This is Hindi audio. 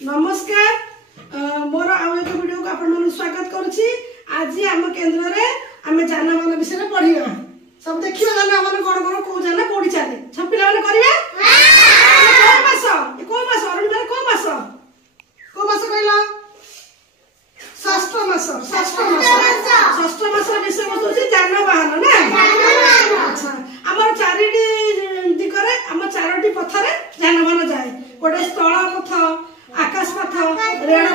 नमस्कार मोर आउ एक वीडियो को आपण स्वागत करुछि। आज आम केन्द्र रे आम जानमान विषय पढ़िया सब देखियो जानमान कोन कोन को जाना कोडी चले सब पिला माने करिवे को मास अरुण भाई को मास कहला षष्ठ मास विषय वस्तु छै जानवाहन ना। अच्छा हमर चारिटी दिगरे हम चारोटी पथरे जानवाहन जाए गोटे स्थल पथ आकाश पथ रेल